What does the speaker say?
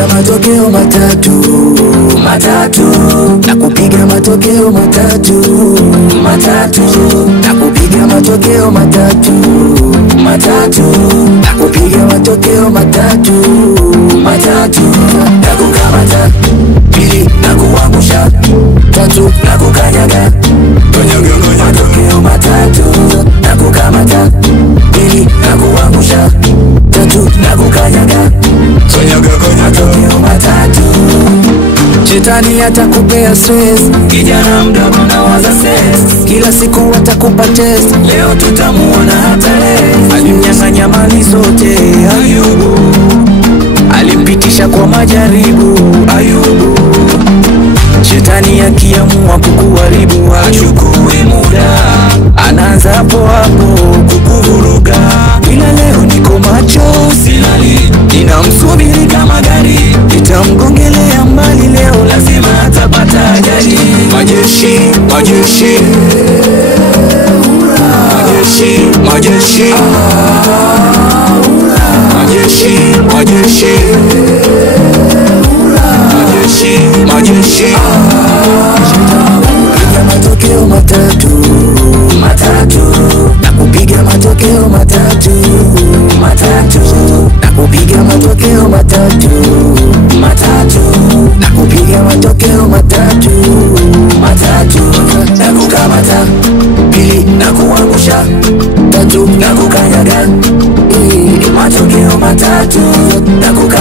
kupiga matokeo matatu, matatu. Na kupiga matokeo matatu, matatu. Na kupiga matokeo matatu, matatu. Na kupiga matokeo matatu, matatu. Na kukamata, pili na kuangusha, tatu na kukanyaga. Matokeo matatu. Na kukamata, pili na kuangusha, tatu na kukanyaga. Matokeo matatu. Shetani atakupea stress, kijana mdogo na waza sex. Kila siku atakupa test, leo tutamuona hatari. Alimnyang'anya mali zote Ayubu, alimpitisha kwa majaribu Ayubu. Shetani akiamua kukuharibu hachukui muda, anaanza hapo hapo kukuvuruga. Ila leo niko macho silali, ninamsubiri kama gari, nitamgongelea mbali leo, lazima atapata ajali. Majeshi, majeshi, majeshi, majeshi, majeshi, majeshi, majeshi, majeshi. Kupiga matokeo matatu, matatu. Na kupiga matokeo matatu, matatu. Na kupiga matokeo matatu, matatu. Na kupiga matokeo matatu, matatu. Na kukamata, pili na kuangusha, tatu na kukanyaga. Matokeo matatu. Na kukamata